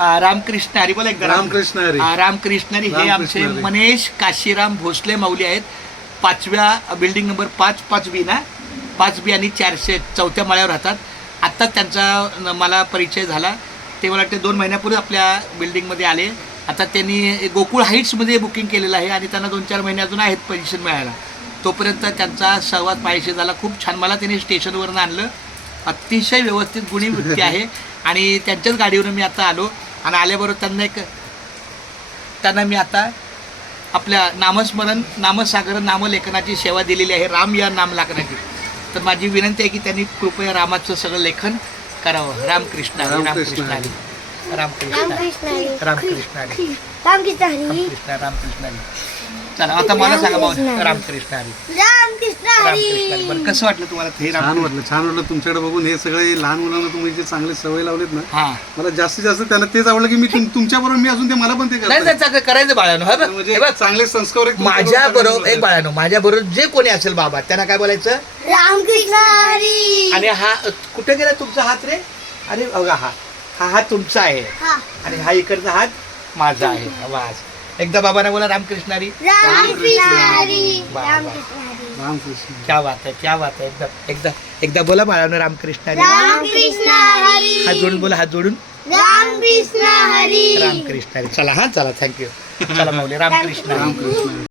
रामकृष्ण हरी बोला एकदा. रामकृष्ण हरी. रामकृष्ण हरी. हे रामकृष्ण आमचे हरी. मनेश काशीराम भोसले माऊली आहेत. 5व्या बिल्डिंग नंबर 5B ना, 5B आणि 404 माळ्यावर राहतात. आत्ताच त्यांचा मला परिचय झाला. ते मला वाटते 2 महिन्यापूर्वी आपल्या बिल्डिंगमध्ये आले. आता त्यांनी गोकुळ हाईट्समध्ये बुकिंग केलेलं आहे आणि त्यांना 2-4 महिने अजून आहेत पोझिशन मिळायला. तोपर्यंत त्यांचा सहवास पाहिजे झाला. खूप छान मला त्यांनी स्टेशनवरून आणलं. अतिशय व्यवस्थित गुणी वृत्ती आहे आणि त्यांच्याच गाडीवरून मी आता आलो आणि आल्याबरोबर त्यांना मी आता आपल्या नामस्मरण, नामसागर, नामलेखनाची सेवा दिलेली आहे. राम या नाम लेखनाची. तर माझी विनंती आहे की त्यांनी कृपया रामाचं सगळं लेखन करावं. रामकृष्ण हरी. रामकृष्ण हरी. रामकृष्ण हरी. रामकृष्ण हरी. रामकृष्ण हरी. चला आता मला सांगा भाऊ. रामकृष्ण हरी. रामकृष्ण हरी. बरं कसं वाटलं तुम्हाला हे? छान वाटलं तुमच्याकडे बघून. हे सगळे लहान मुलांना तुम्ही जे चांगले सवय लावलेत ना, हां, मला जास्तीत जास्त त्यांना तेच आवडलं की मी तुमच्या बरोबर मी अजून ते मला पण ते नाही करतात. नाही करायचं बाळानो. हा बघ, म्हणजे हे बघ, चांगले संस्कार आहेत माझ्या बरोबर एक बाळानो, माझ्या बरोबर जे कोणी असेल बाबा त्यांना काय बोलायचं? रामकृष्ण हरी. आणि हा कुठे गेला तुमचा हात रे? अरे बघा, हा हात तुमचा आहे आणि हा इकडचा हात माझा आहे. आवाज एकदा बाबांना बोला. रामकृष्ण हरी. रामकृष्ण हरी. वा, वा. रामकृष्ण. क्या बात आहे, क्या बात आहे. एकदा बोला बाळानो. रामकृष्ण हरी. रामकृष्ण हरी. हात जोडून बोला. हात जोडून. रामकृष्ण हरी. रामकृष्ण हरी. चला. चला, थँक्यू. चला माऊली. रामकृष्ण हरी. रामकृष्ण.